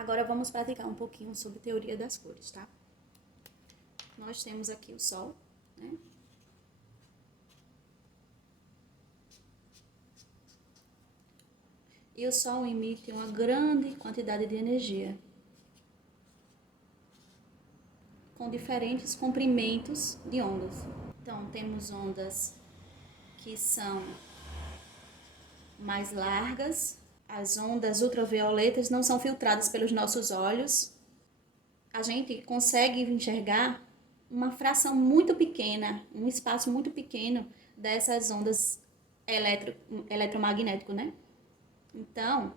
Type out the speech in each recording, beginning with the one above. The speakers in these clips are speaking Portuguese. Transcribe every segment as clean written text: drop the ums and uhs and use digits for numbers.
Agora vamos praticar um pouquinho sobre teoria das cores, tá? Nós temos aqui o Sol, né? E o Sol emite uma grande quantidade de energia, com diferentes comprimentos de ondas. Então, temos ondas que são mais largas. As ondas ultravioletas não são filtradas pelos nossos olhos. A gente consegue enxergar uma fração muito pequena, um espaço muito pequeno dessas ondas eletromagnéticas, né? Então,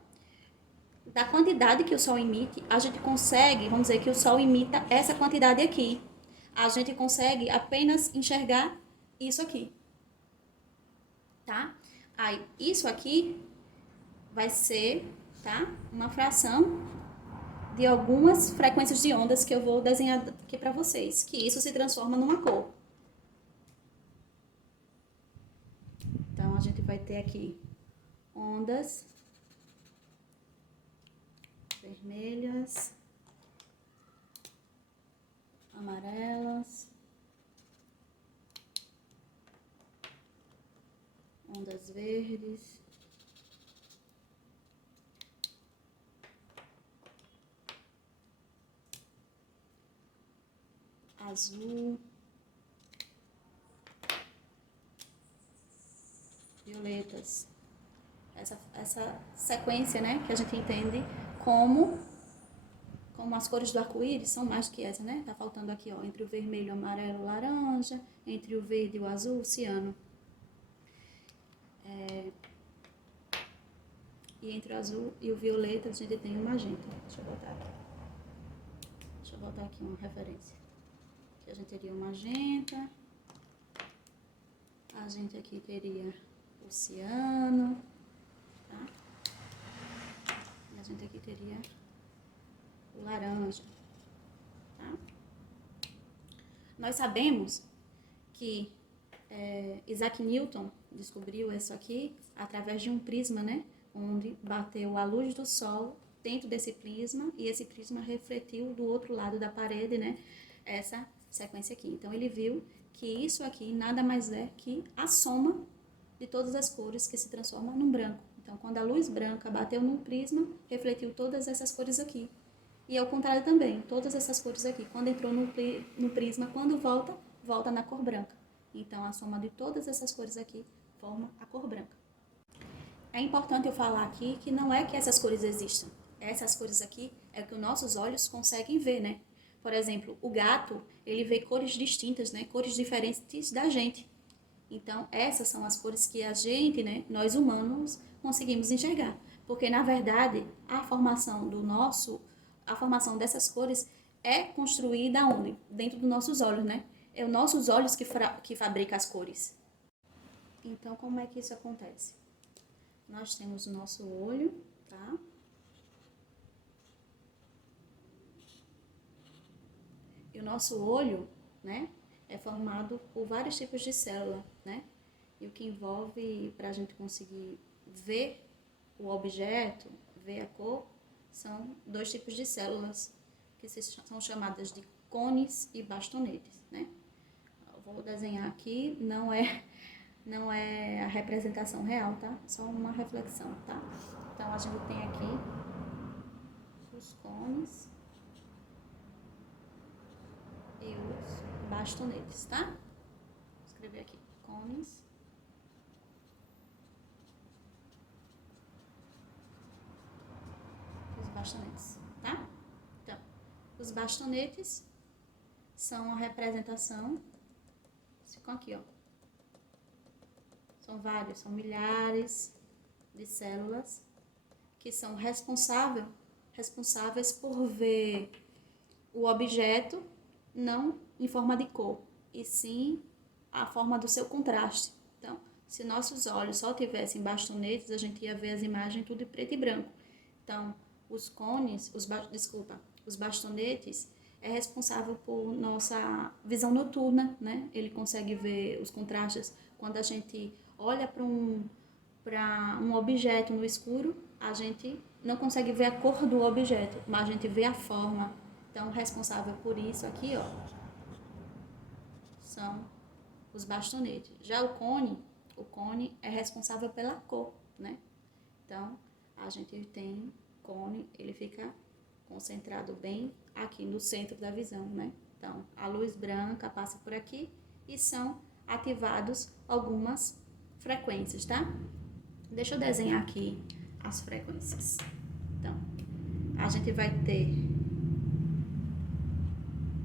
da quantidade que o Sol emite, a gente consegue, vamos dizer que o Sol imita essa quantidade aqui. A gente consegue apenas enxergar isso aqui, tá? Aí, isso aqui vai ser, tá? Uma fração de algumas frequências de ondas que eu vou desenhar aqui para vocês, que isso se transforma numa cor. Então, a gente vai ter aqui ondas vermelhas, amarelas, ondas verdes, azul, violetas. Essa sequência, né, que a gente entende como as cores do arco-íris são mais do que essa, né? Tá faltando aqui, ó, entre o vermelho, o amarelo, o laranja, entre o verde e o azul, o ciano. E entre o azul e o violeta, a gente tem o magenta. Deixa eu botar aqui uma referência. Aqui a gente teria o magenta. A gente aqui teria o ciano, tá? E a gente aqui teria o laranja, tá? Nós sabemos que Isaac Newton descobriu isso aqui através de um prisma, né? Onde bateu a luz do sol dentro desse prisma e esse prisma refletiu do outro lado da parede, né? Essa sequência aqui. Então, ele viu que isso aqui nada mais é que a soma de todas as cores que se transformam num branco. Então, quando a luz branca bateu no prisma, refletiu todas essas cores aqui. E ao contrário também, todas essas cores aqui, quando entrou no prisma, quando volta na cor branca. Então, a soma de todas essas cores aqui forma a cor branca. É importante eu falar aqui que não é que essas cores existam. Essas cores aqui é o que os nossos olhos conseguem ver, né? Por exemplo, o gato, ele vê cores distintas, né? Cores diferentes da gente. Então, essas são as cores que a gente, né, nós humanos, conseguimos enxergar. Porque, na verdade, a formação dessas cores é construída onde? Dentro dos nossos olhos, né? É os nossos olhos que fabricam as cores. Então, como é que isso acontece? Nós temos o nosso olho, tá? E o nosso olho, né, é formado por vários tipos de célula, né? E o que envolve, para a gente conseguir ver o objeto, ver a cor, são dois tipos de células, que são chamadas de cones e bastonetes, né? Eu vou desenhar aqui, não é a representação real, tá? Só uma reflexão, tá? Então, a gente tem aqui os cones e os bastonetes, tá? Vou escrever aqui, cones e os bastonetes, tá? Então, os bastonetes são a representação, ficam aqui, ó. São milhares de células que são responsáveis por ver o objeto não em forma de cor, e sim a forma do seu contraste. Então, se nossos olhos só tivessem bastonetes, a gente ia ver as imagens tudo em preto e branco. Então, os bastonetes é responsável por nossa visão noturna, né? Ele consegue ver os contrastes quando a gente olha para um objeto no escuro, a gente não consegue ver a cor do objeto, mas a gente vê a forma. Então, responsável por isso aqui, ó, são os bastonetes. Já o cone é responsável pela cor, né? Então, a gente tem cone, ele fica concentrado bem aqui no centro da visão, né? Então, a luz branca passa por aqui e são ativados algumas frequências, tá? Deixa eu desenhar aqui as frequências. Então, a gente vai ter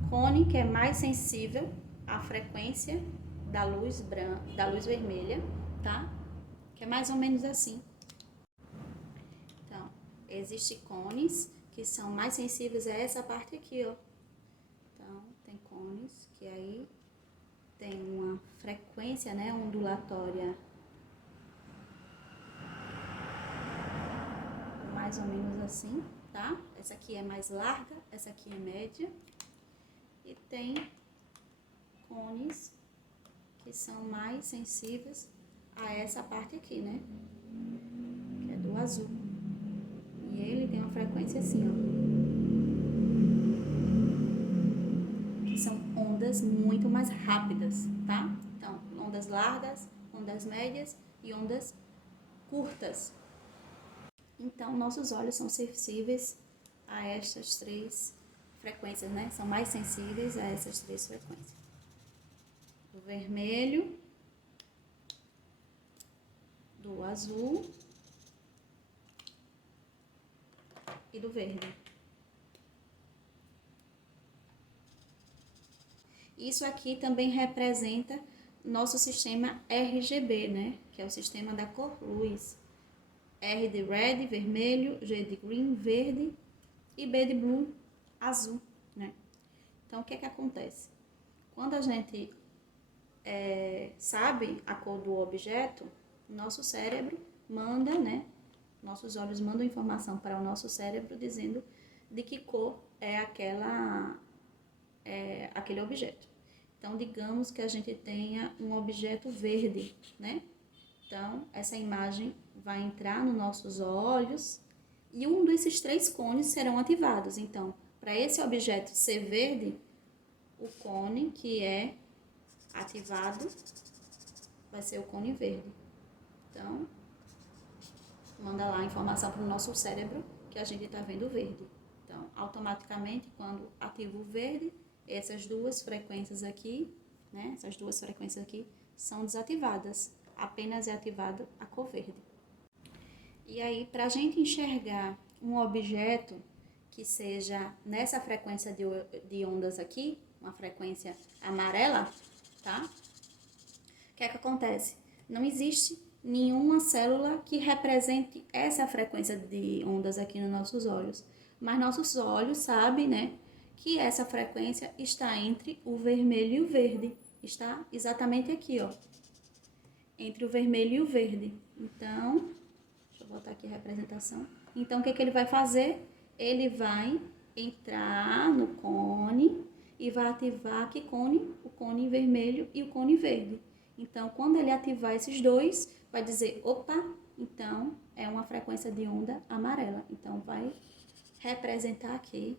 cone, que é mais sensível à frequência da luz branca, da luz vermelha, tá? Que é mais ou menos assim. Então, existem cones que são mais sensíveis a essa parte aqui, ó. Então, tem cones que aí tem uma frequência, né, ondulatória mais ou menos assim, tá? Essa aqui é mais larga, essa aqui é média. E tem cones que são mais sensíveis a essa parte aqui, né? Que é do azul. E ele tem uma frequência assim, ó. Que são ondas muito mais rápidas, tá? Então, ondas largas, ondas médias e ondas curtas. Então, nossos olhos são sensíveis a estas três frequências, né? São mais sensíveis a essas três frequências. Do vermelho, do azul e do verde. Isso aqui também representa nosso sistema RGB, né? Que é o sistema da cor-luz. R de red, vermelho, G de green, verde e B de blue, azul, né? Então, o que é que acontece? Quando a gente sabe a cor do objeto, nosso cérebro manda, né? Nossos olhos mandam informação para o nosso cérebro dizendo de que cor é aquele objeto. Então, digamos que a gente tenha um objeto verde, né? Então, essa imagem vai entrar nos nossos olhos e um desses três cones serão ativados. Então, para esse objeto ser verde, o cone que é ativado vai ser o cone verde. Então, manda lá a informação para o nosso cérebro que a gente está vendo verde. Então, automaticamente, quando ativa o verde, essas duas frequências aqui, né? Essas duas frequências aqui são desativadas. Apenas é ativado a cor verde. E aí, para a gente enxergar um objeto que seja nessa frequência de ondas aqui, uma frequência amarela, tá? O que é que acontece? Não existe nenhuma célula que represente essa frequência de ondas aqui nos nossos olhos. Mas nossos olhos sabem, né, que essa frequência está entre o vermelho e o verde. Está exatamente aqui, ó. Entre o vermelho e o verde. Então, deixa eu botar aqui a representação. Então, o que ele vai fazer? Ele vai entrar no cone e vai ativar que cone? O cone vermelho e o cone verde. Então, quando ele ativar esses dois, vai dizer, opa, então é uma frequência de onda amarela. Então, vai representar aqui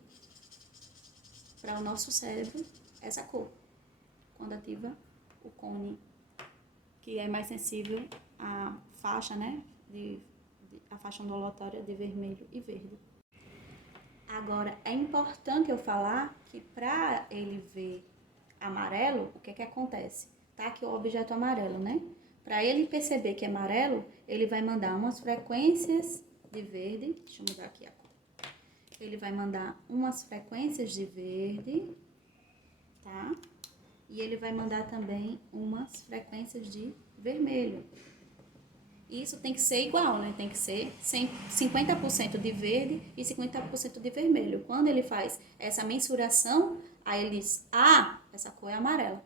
para o nosso cérebro essa cor. Quando ativa o cone, que é mais sensível à faixa, né? A faixa ondulatória de vermelho e verde. Agora, é importante eu falar que para ele ver amarelo, o que é que acontece? Tá aqui o objeto amarelo, né? Para ele perceber que é amarelo, ele vai mandar umas frequências de verde. Deixa eu mudar aqui a cor. Ele vai mandar umas frequências de verde, tá? E ele vai mandar também umas frequências de vermelho. Isso tem que ser igual, né? Tem que ser 50% de verde e 50% de vermelho. Quando ele faz essa mensuração, aí ele diz, ah, essa cor é amarela.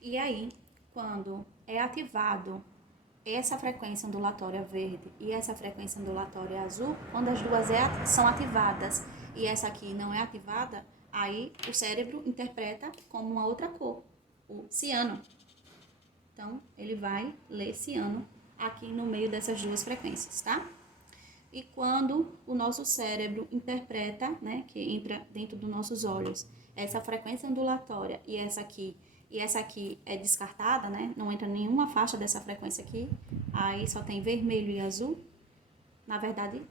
E aí, quando é ativado essa frequência ondulatória verde e essa frequência ondulatória azul, quando as duas são ativadas e essa aqui não é ativada, aí o cérebro interpreta como uma outra cor, o ciano. Então, ele vai ler ciano aqui no meio dessas duas frequências, tá? e quando o nosso cérebro interpreta, né, que entra dentro dos nossos olhos, essa frequência ondulatória e essa aqui é descartada, né, não entra nenhuma faixa dessa frequência aqui, aí só tem vermelho e azul, na verdade,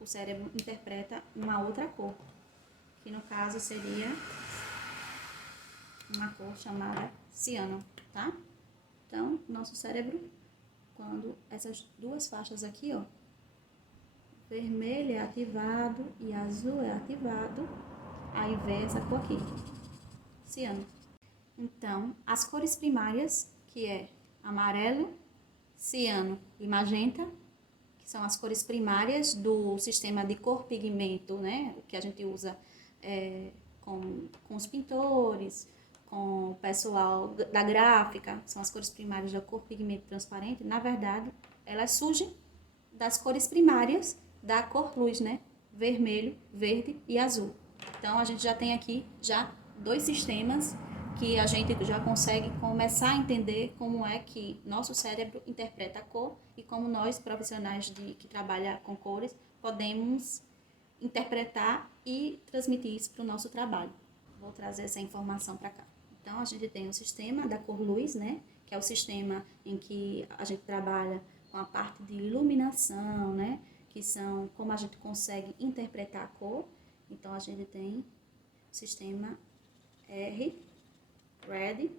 o cérebro interpreta uma outra cor, que no caso seria uma cor chamada ciano, tá? Então, nosso cérebro, quando essas duas faixas aqui, ó, vermelho é ativado e azul é ativado, aí vem essa cor aqui, ciano. Então, as cores primárias, que é amarelo, ciano e magenta, que são as cores primárias do sistema de cor-pigmento, né? O que a gente usa com os pintores, com o pessoal da gráfica, são as cores primárias da cor-pigmento transparente. Na verdade, elas surgem das cores primárias da cor-luz, né? Vermelho, verde e azul. Então, a gente já tem aqui já dois sistemas que a gente já consegue começar a entender como é que nosso cérebro interpreta a cor e como nós, profissionais que trabalham com cores, podemos interpretar e transmitir isso para o nosso trabalho. Vou trazer essa informação para cá. Então, a gente tem o sistema da cor-luz, né? Que é o sistema em que a gente trabalha com a parte de iluminação, né? Que são como a gente consegue interpretar a cor. Então, a gente tem o sistema R, Red,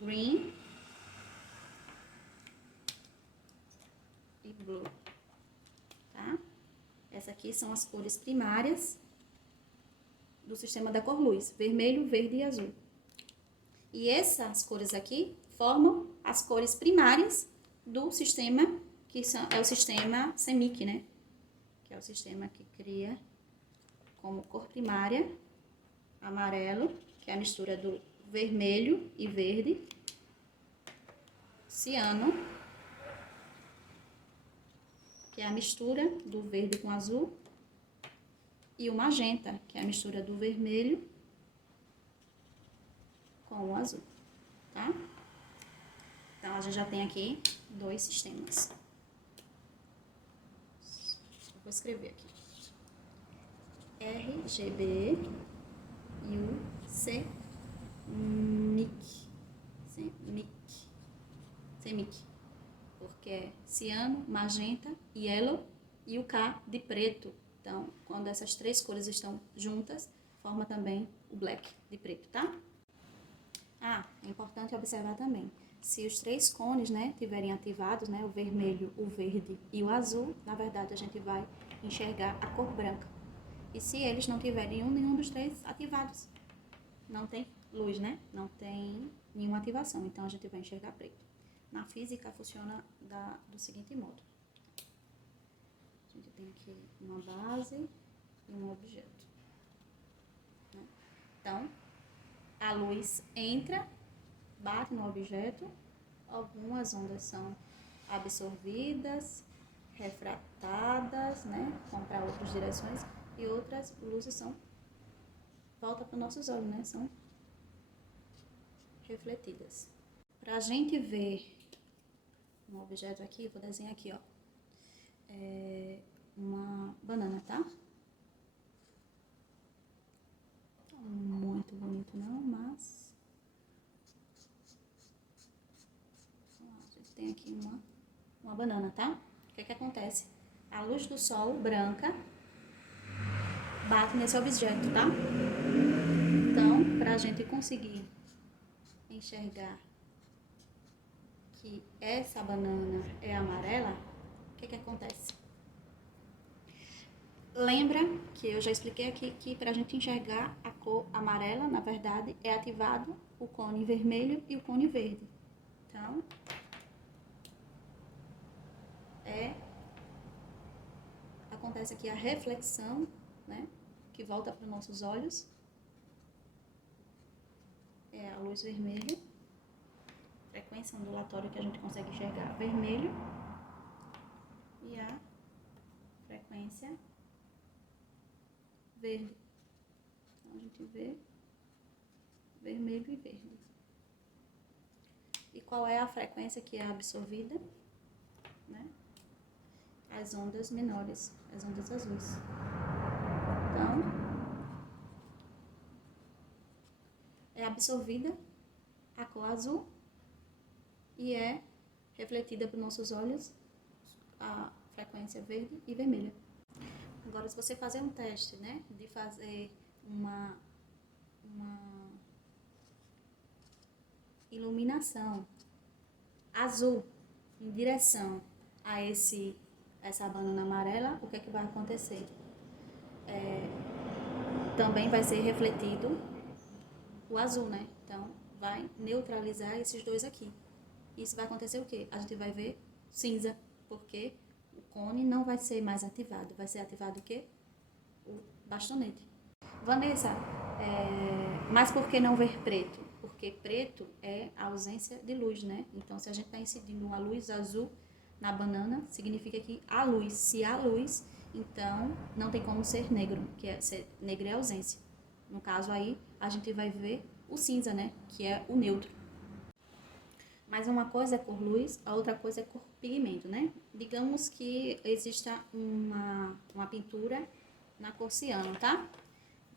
Green e Blue, tá? Essas aqui são as cores primárias do sistema da cor-luz, vermelho, verde e azul. E essas cores aqui formam as cores primárias do sistema, é o sistema CMYK, né? Que é o sistema que cria como cor primária amarelo, que é a mistura do vermelho e verde, ciano, que é a mistura do verde com azul, e o magenta, que é a mistura do vermelho com o azul, tá? Então, a gente já tem aqui dois sistemas. Eu vou escrever aqui. RGB e o CMYK, porque é ciano, magenta, yellow e o K de preto. Então, quando essas três cores estão juntas, forma também o black de preto, tá? Ah, é importante observar também, se os três cones, né, tiverem ativados, né, o vermelho, o verde e o azul, na verdade a gente vai enxergar a cor branca. E se eles não tiverem nenhum dos três ativados, não tem luz, né? Não tem nenhuma ativação, então a gente vai enxergar preto. Na física funciona do seguinte modo. A gente tem aqui uma base e um objeto, né? Então, a luz entra, bate no objeto, algumas ondas são absorvidas, refratadas, né? Vão para outras direções, e outras luzes voltam para os nossos olhos, né? São refletidas. Para a gente ver um objeto aqui, vou desenhar aqui, ó, uma banana, tá? Muito bonito não, mas a gente tem aqui uma banana, tá? O que acontece? A luz do sol branca bate nesse objeto, tá? Então, para a gente conseguir enxergar que essa banana é amarela, o que acontece? Lembra que eu já expliquei aqui que para a gente enxergar a cor amarela, na verdade, é ativado o cone vermelho e o cone verde. Então, acontece aqui a reflexão, né, que volta para os nossos olhos. É a luz vermelha, frequência ondulatória que a gente consegue enxergar vermelho, e a frequência verde. Então, a gente vê vermelho e verde. E qual é a frequência que é absorvida, né? As ondas menores, as ondas azuis. Então, é absorvida a cor azul e é refletida para os nossos olhos a frequência verde e vermelha. Agora, se você fazer um teste, né, de fazer uma iluminação azul em direção a essa banana amarela, o que é que vai acontecer? Também vai ser refletido o azul, né? Então, vai neutralizar esses dois aqui. Isso vai acontecer o quê? A gente vai ver cinza, porque o cone não vai ser mais ativado. Vai ser ativado o quê? O bastonete. Vanessa, mas por que não ver preto? Porque preto é a ausência de luz, né? Então, se a gente está incidindo uma luz azul na banana, significa que há luz. Se há luz, então não tem como ser negro, negro é ausência. No caso aí, a gente vai ver o cinza, né? Que é o neutro. Mas uma coisa é cor luz, a outra coisa é cor pigmento, né? Digamos que exista uma pintura na cor ciano, tá?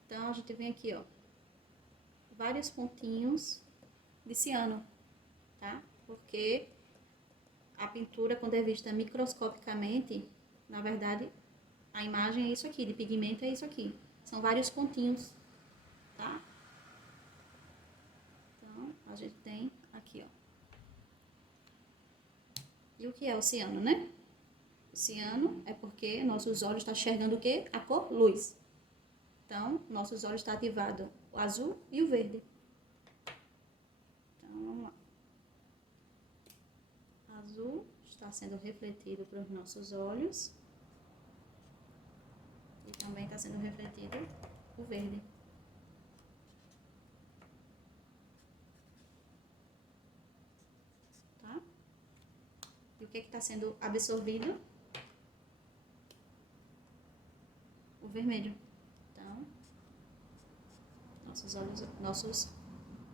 Então, a gente vem aqui, ó, vários pontinhos de ciano, tá? Porque a pintura, quando é vista microscopicamente, na verdade, a imagem é isso aqui, de pigmento é isso aqui. São vários pontinhos, tá? Então, a gente tem aqui, ó. E o que é o ciano, né? O ciano é porque nossos olhos estão enxergando o quê? A cor luz. Então, nossos olhos estão ativados o azul e o verde. Então, vamos lá. Azul está sendo refletido para os nossos olhos. E também está sendo refletido o verde. Tá? E o que está sendo absorvido? O vermelho. Então, nossos olhos,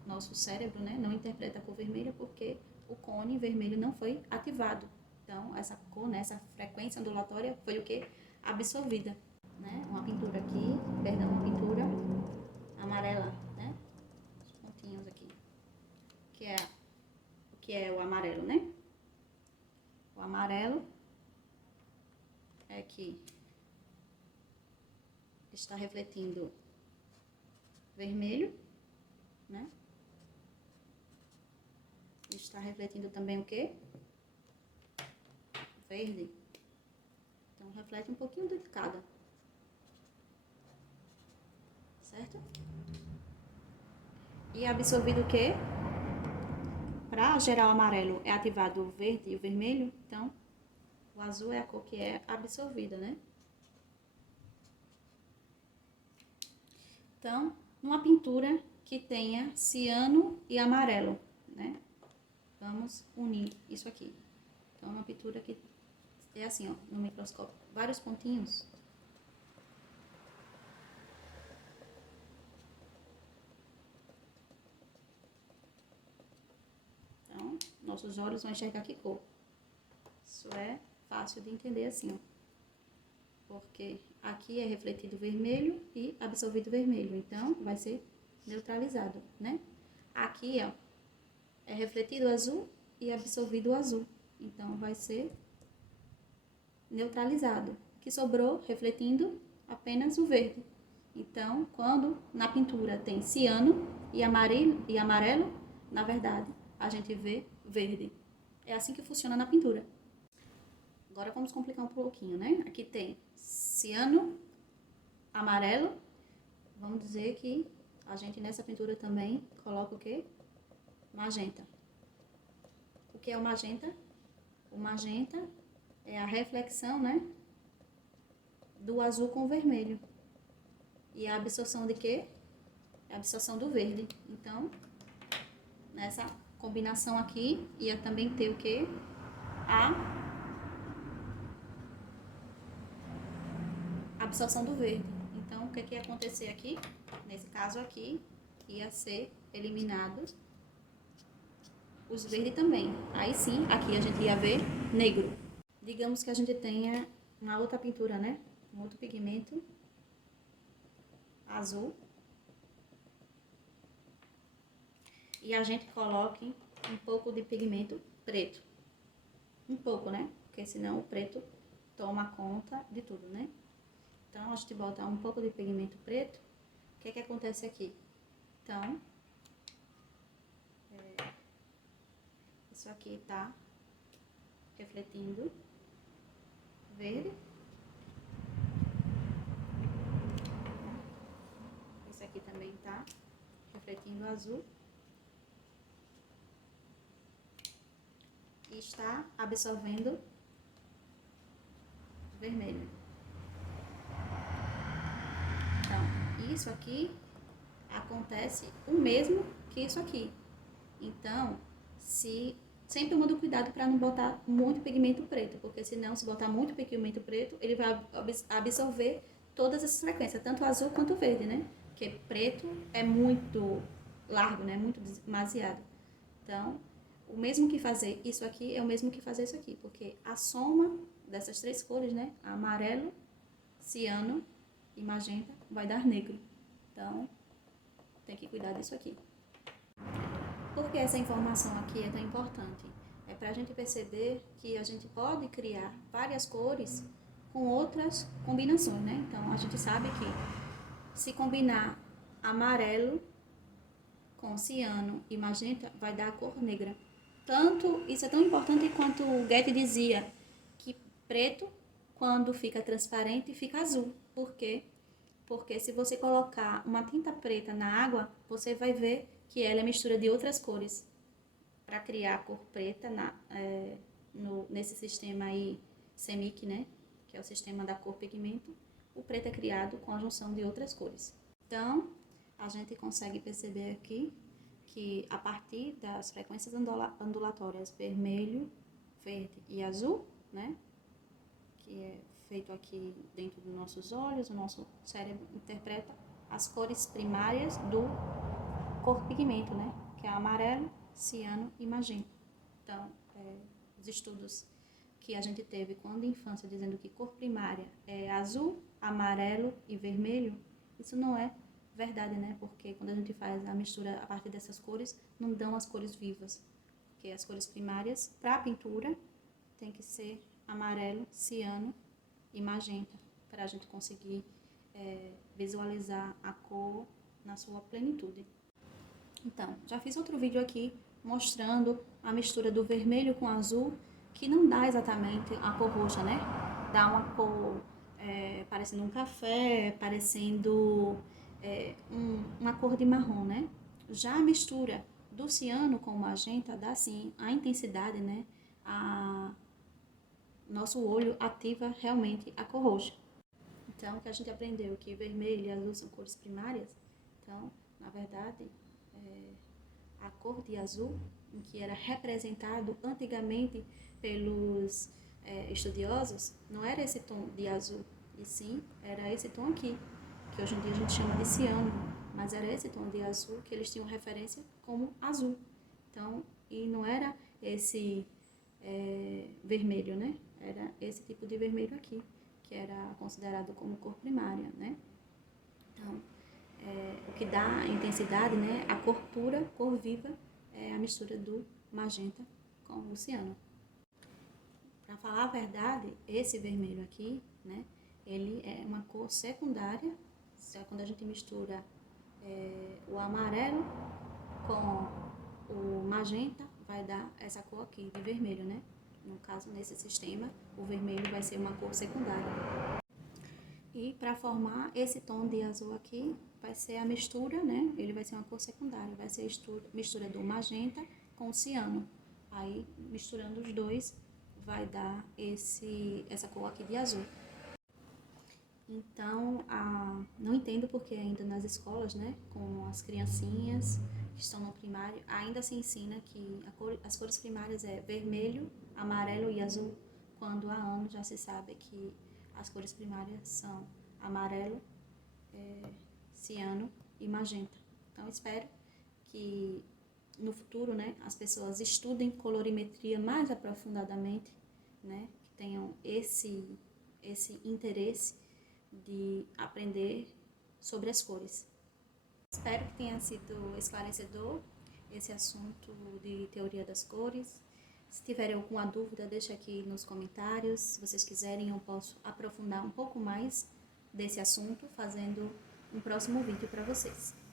nosso cérebro, né, não interpreta a cor vermelha porque o cone vermelho não foi ativado. Então, essa cor, né, essa frequência ondulatória foi o que? Absorvida. Né? Uma pintura aqui, perdão, uma pintura amarela, né? Os pontinhos aqui. O que é o amarelo, né? O amarelo é que está refletindo vermelho, né? Está refletindo também o quê? Verde. Então, reflete um pouquinho de cada. Certo? E é absorvido o quê? Para gerar o amarelo é ativado o verde e o vermelho, então o azul é a cor que é absorvida, né? Então, uma pintura que tenha ciano e amarelo, né? Vamos unir isso aqui. Então, uma pintura que é assim, ó, no microscópio, vários pontinhos. Então, nossos olhos vão enxergar que cor. Isso é fácil de entender assim, ó. Porque aqui é refletido vermelho e absorvido vermelho, então vai ser neutralizado, né? Aqui, ó, é refletido azul e absorvido azul, então vai ser neutralizado. O que sobrou refletindo apenas o verde. Então, quando na pintura tem ciano e amarelo, na verdade, a gente vê verde. É assim que funciona na pintura. Agora vamos complicar um pouquinho, né? Aqui tem ciano, amarelo. Vamos dizer que a gente nessa pintura também coloca o quê? Magenta. O que é o magenta? O magenta é a reflexão, né? Do azul com o vermelho. E a absorção de quê? É a absorção do verde. Então, nessa combinação aqui, ia também ter o quê? A absorção do verde. Então, o que ia acontecer aqui? Nesse caso aqui, ia ser eliminado os verdes também. Aí sim, aqui a gente ia ver negro. Digamos que a gente tenha uma outra pintura, né? Um outro pigmento azul. E a gente coloque um pouco de pigmento preto. Um pouco, né? Porque senão o preto toma conta de tudo, né? Então, a gente bota um pouco de pigmento preto. O que é que acontece aqui? Então, isso aqui tá refletindo verde. Esse aqui também tá refletindo azul. E está absorvendo vermelho. Então, isso aqui acontece o mesmo que isso aqui. Então, sempre muda o cuidado para não botar muito pigmento preto, porque senão, se botar muito pigmento preto, ele vai absorver todas essas frequências, tanto azul quanto verde, né? Porque preto é muito largo, né? Muito demasiado. Então, o mesmo que fazer isso aqui é o mesmo que fazer isso aqui, porque a soma dessas três cores, né? Amarelo, ciano e magenta vai dar negro. Então, tem que cuidar disso aqui. Por que essa informação aqui é tão importante? É para a gente perceber que a gente pode criar várias cores com outras combinações, né? Então, a gente sabe que se combinar amarelo com ciano e magenta, vai dar a cor negra. Tanto, isso é tão importante quanto o Goethe dizia, que preto, quando fica transparente, fica azul. Por quê? Porque se você colocar uma tinta preta na água, você vai ver que ela é mistura de outras cores para criar a cor preta nesse sistema aí CMYK, né? Que é o sistema da cor pigmento. O preto é criado com a junção de outras cores. Então, a gente consegue perceber aqui que a partir das frequências ondulatórias vermelho, verde e azul, né? Que é feito aqui dentro dos nossos olhos, o nosso cérebro interpreta as cores primárias do cor pigmento, né? Que é amarelo, ciano e magenta. Então, os estudos que a gente teve quando infância dizendo que cor primária é azul, amarelo e vermelho, isso não é verdade, né? Porque quando a gente faz a mistura a partir dessas cores, não dão as cores vivas. Porque as cores primárias para a pintura tem que ser amarelo, ciano e magenta, para a gente conseguir visualizar a cor na sua plenitude. Então, já fiz outro vídeo aqui mostrando a mistura do vermelho com azul, que não dá exatamente a cor roxa, né? Dá uma cor parecendo um café, parecendo uma cor de marrom, né? Já a mistura do ciano com o magenta dá sim a intensidade, né? Nosso olho ativa realmente a cor roxa. Então, que a gente aprendeu que vermelho e azul são cores primárias, então, na verdade, a cor de azul, em que era representado antigamente pelos estudiosos, não era esse tom de azul, e sim era esse tom aqui, que hoje em dia a gente chama de ciano, mas era esse tom de azul que eles tinham referência como azul. Então, e não era esse vermelho, né? Era esse tipo de vermelho aqui, que era considerado como cor primária, né? Então, o que dá intensidade, né? A cor pura, cor viva, é a mistura do magenta com o ciano. Para falar a verdade, esse vermelho aqui, né? Ele é uma cor secundária, quando a gente mistura o amarelo com o magenta, vai dar essa cor aqui de vermelho, né? No caso, nesse sistema, o vermelho vai ser uma cor secundária. E para formar esse tom de azul aqui, vai ser a mistura, né? Ele vai ser uma cor secundária, vai ser a mistura do magenta com o ciano. Aí, misturando os dois, vai dar essa cor aqui de azul. Então, não entendo porque ainda nas escolas, né, com as criancinhas que estão no primário, ainda se ensina que as cores primárias é vermelho, amarelo e azul, quando há anos já se sabe que as cores primárias são amarelo, ciano e magenta. Então, espero que no futuro, né, as pessoas estudem colorimetria mais aprofundadamente, né, que tenham esse interesse de aprender sobre as cores. Espero que tenha sido esclarecedor esse assunto de teoria das cores. Se tiverem alguma dúvida, deixa aqui nos comentários. Se vocês quiserem, eu posso aprofundar um pouco mais desse assunto, fazendo um próximo vídeo para vocês.